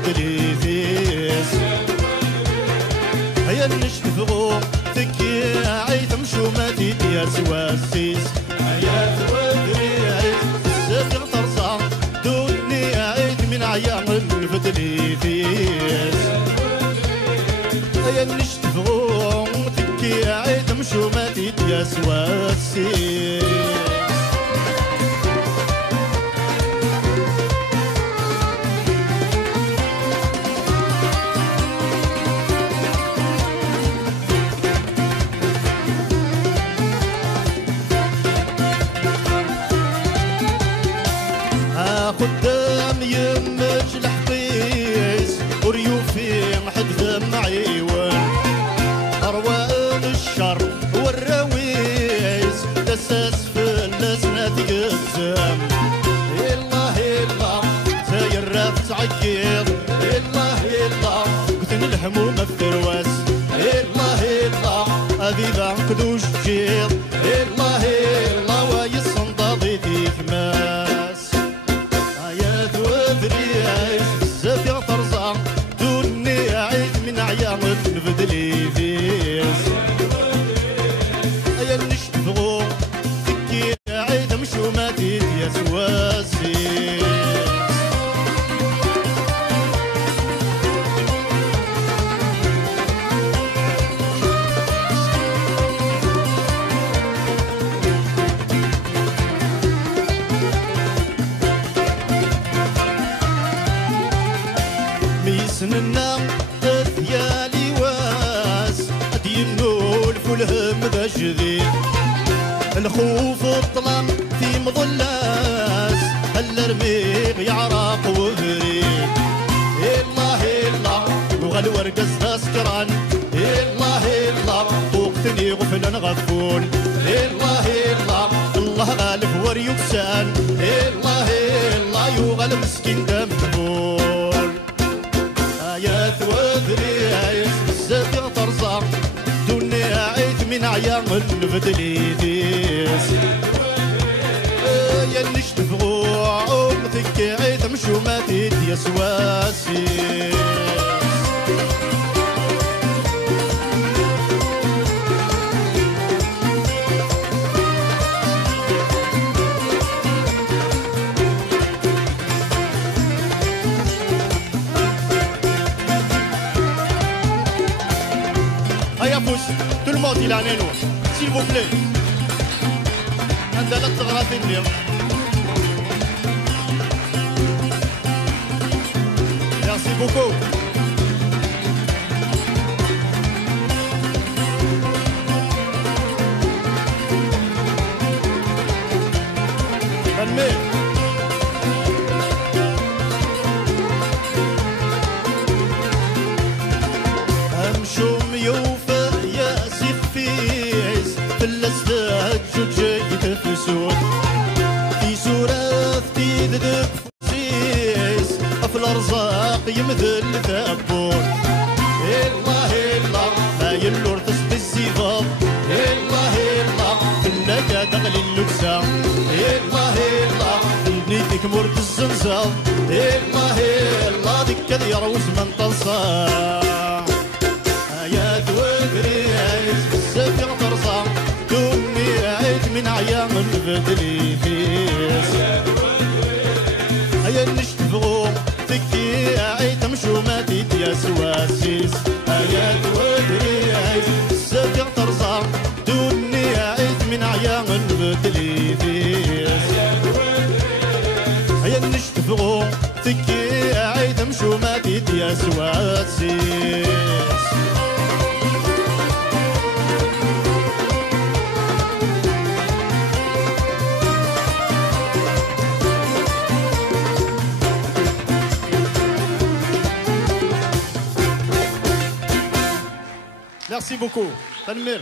نبدلي فيس هيا نشتفغو تكي عيث مشوماتي يا سواسيس هيا تودري عيث بزاف يغترصا دوني عيث من عيام نبدلي فيس هيا نشتفغو تكي عيث مشوماتي يا سواسيس قدام يمج الحقيس وريوفي محد معيون أروان الشر والراويس دساس في اللسنة يقدم الله الله ساير راف تعقيد الله الله قتن الهموم في ترواس الله الله أذيذا كدوش جيض الله الله ويصندضي ديك ماس بزاف يا طرزة دوني عيد من عيام نبدلي فيس هيا نشتفغو تكي عيد مشوماتي يا سواسيس ميسننا ثيالي واس دينو الفلهم ذا جديد الخوف الظلام في مظلاس الرميق يعرق وفريد الله الله وغل ورقص ذا سكران الله الله وقتني غفلا غفول الله الله الله غالب وريكسان الله الله يغل مسكين دم فول يا ثوذري عيش بزاف يا طرزة دوني عيد من عيام نبدلي ديس يا نشتفغو عمتك عيد مشوماتي يا سواسي tout le monde il en est nous, s'il vous plaît. Merci beaucoup. Admire. في سورة تيدك فسيس في الأرزاق يمثل ثبور الله الله ما يلور تسبي الزفاف الله الله فنك تغلي اللكسة الله الله نيتك مرد الزنزال الله الله ديك يروز من تنصار يا ذوقري عيش بزاف يغترصا دوني عيد من عيام نبدلي فيس هيا نشتفغو تكي عيد مشوماتي يا سواسيس هيا ذوقري عيش بزاف يغترصا دوني عيد من عيام نبدلي فيس هيا نشتفغو تكي عيد مشوماتي يا سواسيس Merci beaucoup. Tanmir.